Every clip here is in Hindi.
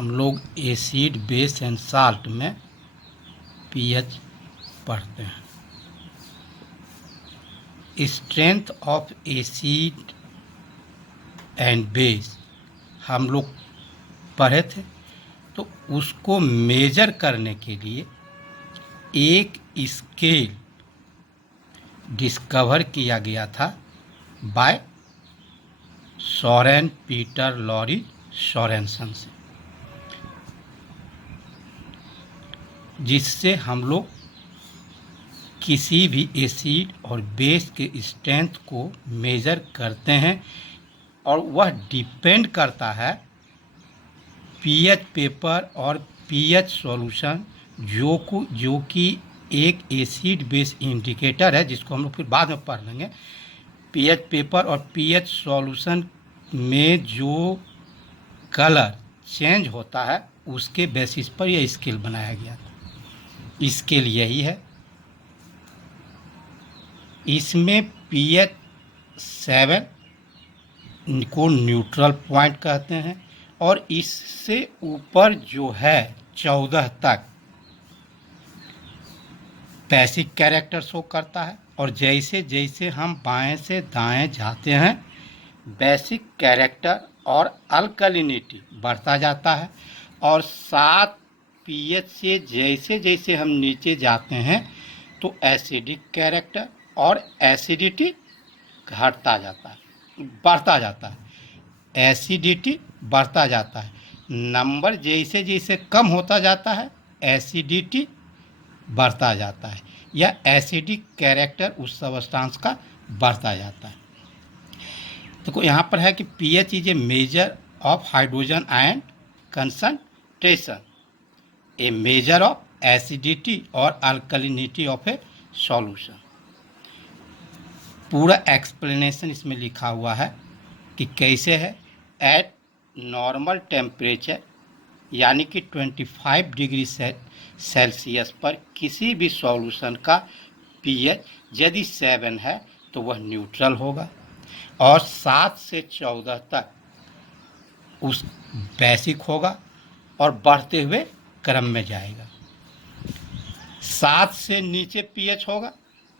हम लोग एसिड बेस एंड साल्ट में पीएच पढ़ते हैं। Strength of acid and base हम लोग पढ़े थे, तो उसको मेजर करने के लिए एक स्केल डिस्कवर किया गया था बाय सोरेन पीटर लॉरी सोरेनसन से, जिससे हम लोग किसी भी एसिड और बेस के स्ट्रेंथ को मेजर करते हैं, और वह डिपेंड करता है पीएच पेपर और पीएच सॉल्यूशन, जो कि एक एसिड बेस इंडिकेटर है, जिसको हम लोग फिर बाद में पढ़ लेंगे। पीएच पेपर और पीएच सॉल्यूशन में जो कलर चेंज होता है उसके बेसिस पर यह स्केल बनाया गया था। स्केल यही है। इसमें पीएच 7 को न्यूट्रल पॉइंट कहते हैं, और इससे ऊपर जो है 14 तक बेसिक कैरेक्टर शो करता है, और जैसे जैसे हम बाएं से दाएं जाते हैं बेसिक कैरेक्टर और अल्कलिनिटी बढ़ता जाता है, और 7 पीएच से जैसे जैसे हम नीचे जाते हैं तो एसिडिक कैरेक्टर और एसिडिटी घटता जाता है, बढ़ता जाता है, एसिडिटी बढ़ता जाता है। नंबर जैसे जैसे कम होता जाता है एसिडिटी बढ़ता जाता है, या एसिडिक कैरेक्टर उस सब्सटेंस का बढ़ता जाता है। देखो यहाँ पर है कि pH is a measure of hydrogen ion concentration, A measure of acidity और अल्कलिनिटी ऑफ ए सॉल्यूशन। पूरा एक्सप्लेनेशन इसमें लिखा हुआ है कि कैसे है। एट नॉर्मल टेम्परेचर यानी कि 25 डिग्री सेल्सियस पर किसी भी सॉल्यूशन का पीएच यदि 7 है तो वह न्यूट्रल होगा, और 7 से 14 तक उस बेसिक होगा और बढ़ते हुए क्रम में जाएगा। 7 से नीचे पीएच होगा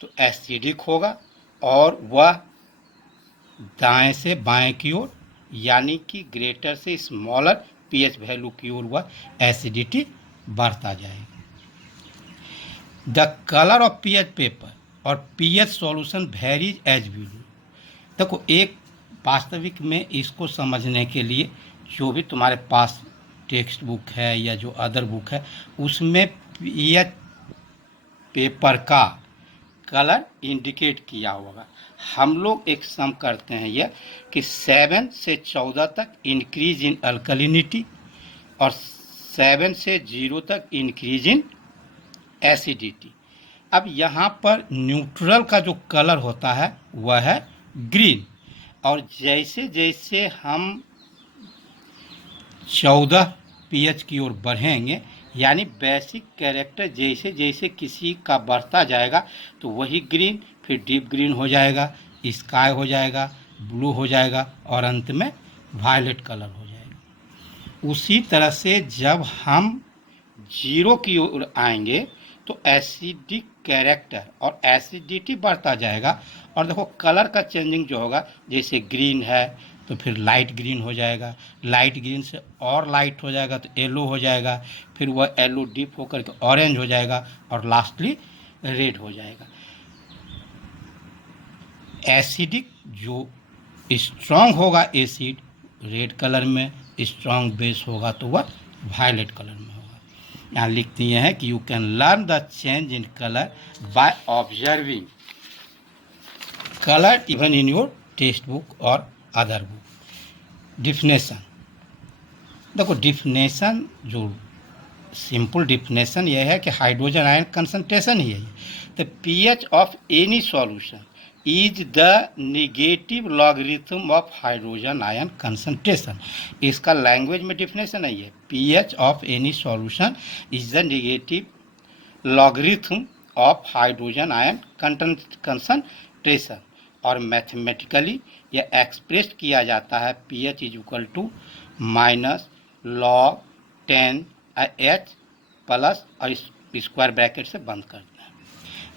तो एसिडिक होगा, और वह दाएं से बाएं की ओर यानी कि ग्रेटर से स्मॉलर पीएच वैल्यू की ओर वह एसिडिटी बढ़ता जाएगा। The colour of pH paper और pH solution varies as we do. देखो, एक वास्तविक में इसको समझने के लिए जो भी तुम्हारे पास टेक्स्ट बुक है या जो अदर बुक है उसमें पीएच पेपर का कलर इंडिकेट किया होगा। हम लोग एक सम करते हैं यह कि 7 से 14 तक इंक्रीज इन अल्कलिनिटी और 7 से 0 तक इंक्रीज इन एसिडिटी। अब यहाँ पर न्यूट्रल का जो कलर होता है वह है ग्रीन, और जैसे जैसे हम 14 पीएच की ओर बढ़ेंगे यानी बेसिक कैरेक्टर जैसे जैसे किसी का बढ़ता जाएगा तो वही ग्रीन, फिर डीप ग्रीन हो जाएगा, स्काई हो जाएगा, ब्लू हो जाएगा, और अंत में वायलेट कलर हो जाएगा। उसी तरह से जब हम 0 की ओर आएंगे तो एसिडिक कैरेक्टर और एसिडिटी बढ़ता जाएगा, और देखो कलर का चेंजिंग जो होगा, जैसे ग्रीन है तो फिर लाइट ग्रीन हो जाएगा, लाइट ग्रीन से और लाइट हो जाएगा तो येलो हो जाएगा, फिर वह येलो डीप होकर के ऑरेंज हो जाएगा, और लास्टली रेड हो जाएगा। एसिडिक जो स्ट्रॉन्ग होगा एसिड रेड कलर में, स्ट्रॉन्ग बेस होगा तो वह वायलेट कलर में होगा। यहाँ लिखते हैं कि you can learn the change in colour by observing colour even in your text book और अदर बुक। डिफिनेशन, देखो डिफिनेशन जो सिंपल डिफिनेशन यह है कि हाइड्रोजन आयन कंसंट्रेशन ही है। The pH of any solution is the negative logarithm of hydrogen ion concentration. इसका लैंग्वेज में डिफिनेशन है ये, pH of any solution is the negative logarithm of hydrogen ion concentration, और मैथमेटिकली यह एक्सप्रेस किया जाता है pH is equal to minus log 10 H plus और स्क्वायर ब्रैकेट से बंद करते हैं।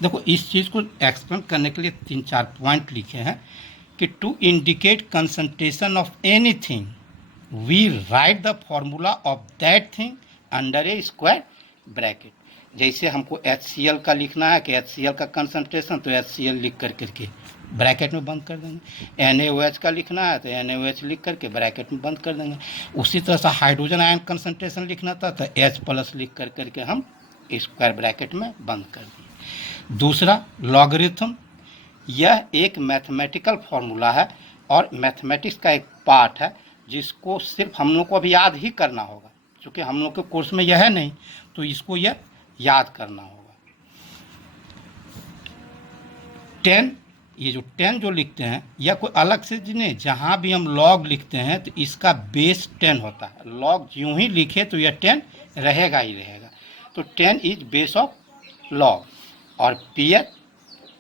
देखो इस चीज़ को एक्सप्लेन करने के लिए 3-4 पॉइंट लिखे हैं कि to indicate concentration of anything we write the formula of that thing under a square bracket. जैसे हमको HCl का लिखना है कि HCl का कंसंट्रेशन, तो HCl लिख करके ब्रैकेट में बंद कर देंगे। NaOH का लिखना है तो NaOH लिख करके ब्रैकेट में बंद कर देंगे। उसी तरह से हाइड्रोजन आयन कंसंट्रेशन लिखना था तो H प्लस लिख करके हम स्क्वायर ब्रैकेट में बंद कर दिए। दूसरा लॉगरिथम, यह एक मैथमेटिकल फॉर्मूला है और मैथमेटिक्स का एक पार्ट है जिसको सिर्फ हम लोग को अभी याद ही करना होगा, क्योंकि हम लोग के कोर्स में यह है नहीं, तो इसको यह याद करना होगा। 10, ये जो 10 जो लिखते हैं या कोई अलग से नहीं, जहाँ भी हम लॉग लिखते हैं तो इसका बेस 10 होता है। लॉग यूँ ही लिखे तो यह 10 रहेगा ही रहेगा। तो 10 इज बेस ऑफ लॉग। और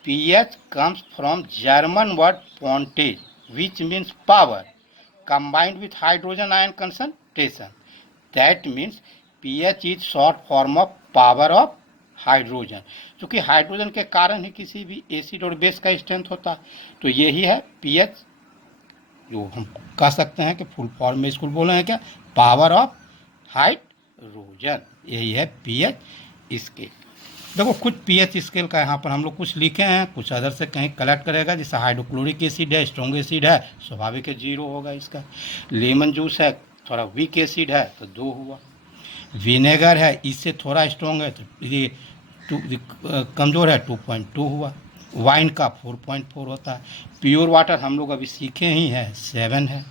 pH comes from German word Pontage, which means power, combined with hydrogen ion concentration. That means pH is short form of power of hydrogen, क्योंकि हाइड्रोजन के कारण ही किसी भी एसिड और बेस का स्ट्रेंथ होता है। तो यही है pH, जो हम कह सकते हैं कि फुल फॉर्म में इसको बोले हैं क्या, पावर ऑफ हाइड्रोजन। यही है pH स्केल। देखो कुछ pH स्केल का यहाँ पर हम लोग कुछ लिखे हैं, कुछ अदर से कहीं कलेक्ट करेगा। जैसे हाइड्रोक्लोरिक एसिड है, स्ट्रॉन्ग एसिड है, स्वाभाविक है 0 होगा इसका। लेमन जूस है, थोड़ा वीक एसिड है तो 2 हुआ। विनेगर है, इससे थोड़ा स्ट्रॉन्ग है तो ये कमज़ोर है 2.2 हुआ। वाइन का 4.4 होता है। प्योर वाटर हम लोग अभी सीखे ही हैं 7 है।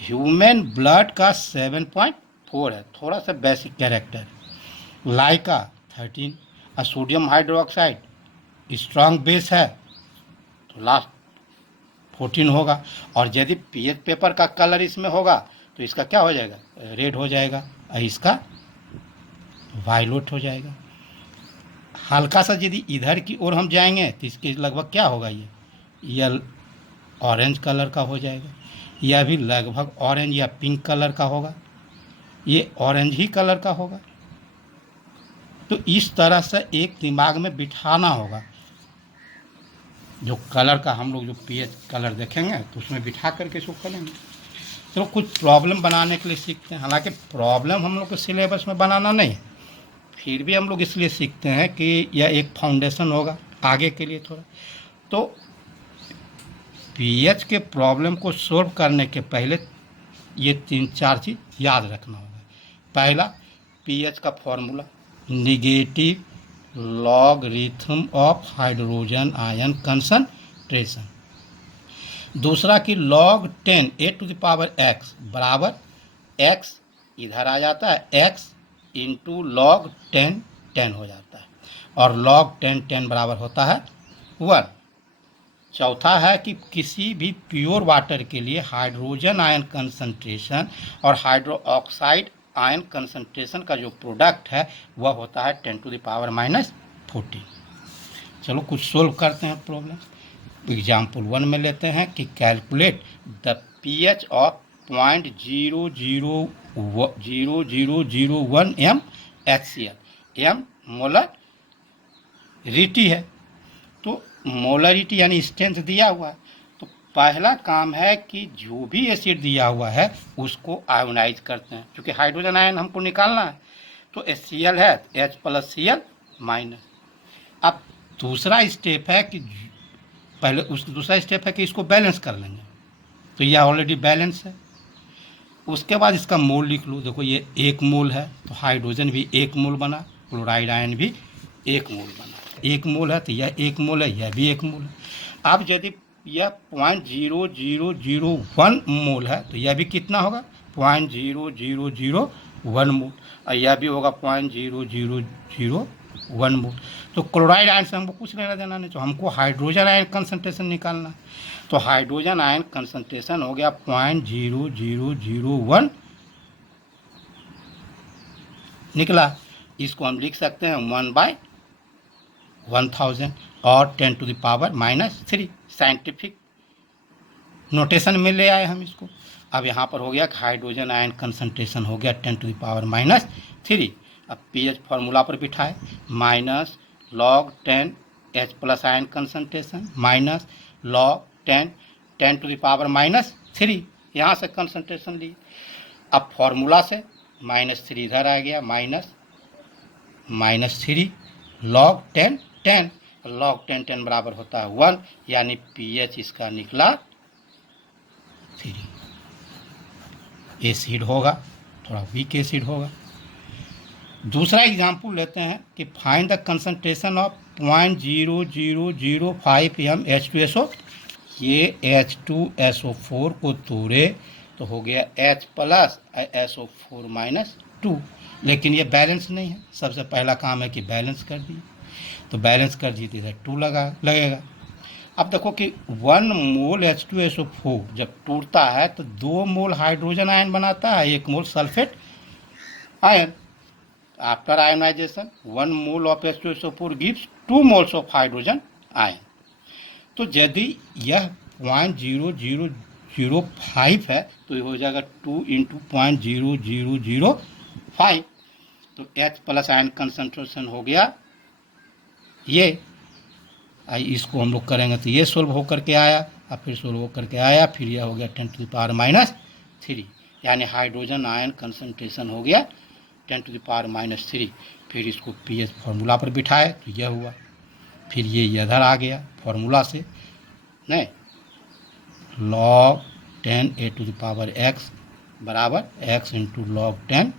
ह्यूमन ब्लड का 7.4 है, थोड़ा सा बेसिक कैरेक्टर। लाइका 13। और सोडियम हाइड्रोक्साइड स्ट्रॉन्ग बेस है तो लास्ट 14 होगा। और यदि पीएच पेपर का कलर इसमें होगा तो इसका क्या हो जाएगा, रेड हो जाएगा और इसका वायलेट हो जाएगा। हल्का सा यदि इधर की ओर हम जाएंगे तो इसके लगभग क्या होगा, ये ऑरेंज कलर का हो जाएगा। यह भी लगभग ऑरेंज या पिंक कलर का होगा, ये ऑरेंज ही कलर का होगा। तो इस तरह से एक दिमाग में बिठाना होगा। जो कलर का हम लोग जो पीएच कलर देखेंगे तो उसमें बिठा करके इसको करेंगे। तो कुछ प्रॉब्लम बनाने के लिए सीखते हैं। हालांकि प्रॉब्लम हम लोग के सिलेबस में बनाना नहीं, फिर भी हम लोग इसलिए सीखते हैं कि यह एक फाउंडेशन होगा आगे के लिए थोड़ा। तो पीएच के प्रॉब्लम को सॉल्व करने के पहले ये 3-4 चीज़ याद रखना होगा। पहला, पीएच का formula negative logarithm of hydrogen ion concentration. दूसरा कि log 10 a⁴x बराबर x इधर आ जाता है, x इंटू log 10 10 हो जाता है, और log 10 10 बराबर होता है 1। चौथा है कि किसी भी प्योर वाटर के लिए हाइड्रोजन आयन कंसंट्रेशन और हाइड्रो ऑक्साइड आयन कंसंट्रेशन का जो प्रोडक्ट है वह होता है 10⁻⁻14। चलो कुछ सोल्व करते हैं प्रॉब्लम। एग्जाम्पल 1 में लेते हैं कि calculate the pH of 0.0001 m HCl। m molarity है, तो मोलरिटी यानी स्ट्रेंथ दिया हुआ है। तो पहला काम है कि जो भी एसिड दिया हुआ है उसको आयोनाइज करते हैं, क्योंकि हाइड्रोजन आयन हमको निकालना है। तो HCl है H प्लस Cl माइनस। अब दूसरा स्टेप है कि पहले दूसरा स्टेप है कि इसको बैलेंस कर लेंगे, तो यह ऑलरेडी बैलेंस है। उसके बाद इसका मोल लिख लो। देखो ये 1 मोल है तो हाइड्रोजन भी 1 मोल बना, क्लोराइड आयन भी 1 मोल बना। 1 मोल है तो यह 1 मोल है, यह भी 1 मोल है। अब यदि यह 0.0001 मोल है तो यह भी कितना होगा, 0.0001 मोल, और यह भी होगा 0.0001 मोल। तो क्लोराइड आयन से हमको कुछ लेना देना नहीं, तो हमको हाइड्रोजन आयन कंसंट्रेशन निकालना है। तो हाइड्रोजन आयन कंसंट्रेशन हो गया 0.0001 निकला। इसको हम लिख सकते हैं 1/1000 और 10⁻³ साइंटिफिक नोटेशन में ले आए हम इसको। अब यहाँ पर हो गया कि हाइड्रोजन आयन कंसंट्रेशन हो गया 10⁻³ अब पीएच फार्मूला पर बिठाए minus log 10 H plus ion concentration minus log 10⁻³ यहाँ से कंसंट्रेशन लिए। अब फार्मूला से -3 इधर आ गया -3 log 10 log 10 बराबर होता है 1 यानी पीएच इसका निकला 3। एसिड होगा, थोड़ा वीक एसिड होगा। दूसरा एग्जाम्पल लेते हैं कि find the concentration of 0.0005 m H2SO। ये H2SO4 को तोड़े तो हो गया H प्लस SO4 -2, लेकिन ये बैलेंस नहीं है। सबसे पहला काम है कि बैलेंस कर दिए, तो बैलेंस कर दिए तो इधर 2 लगेगा। अब देखो कि 1 मोल H2SO4 जब टूटता है तो 2 मोल हाइड्रोजन आयन बनाता है, 1 mole sulphate ion. After ionisation 1 mole of H2SO4 gives 2 moles of hydrogen ion. तो यदि यह 0.0005 है तो ये हो जाएगा 2 × 0.0005, तो H प्लस आयन कंसंट्रेशन हो गया ये। इसको हम लोग करेंगे तो ये सोल्व होकर के आया, अब फिर सोल्व होकर के आया, फिर यह हो गया 10⁻³ यानी हाइड्रोजन आयन कंसंट्रेशन हो गया 10⁻³। फिर इसको पीएच फार्मूला पर बिठाए तो यह हुआ। फिर ये इधर आ गया फार्मूला से, नहीं log 10⁻x बराबर x × log 10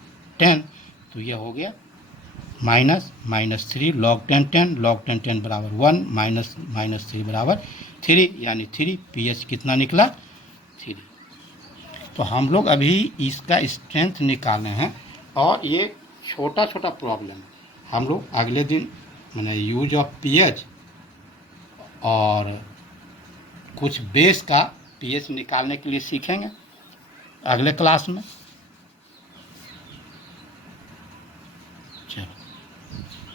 तो यह हो गया -3 log 10 बराबर 1 -3 बराबर 3 यानी 3। पीएच कितना निकला 3। तो हम लोग अभी इसका स्ट्रेंथ निकाले हैं और ये छोटा छोटा प्रॉब्लम हम लोग अगले दिन मैंने यूज ऑफ पीएच और कुछ बेस का पीएच निकालने के लिए सीखेंगे अगले क्लास में।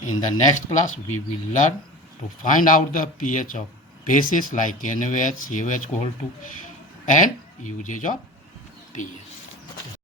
In the next class, we will learn to find out the pH of bases like NaOH, CaOH, COL2 and usage of pH.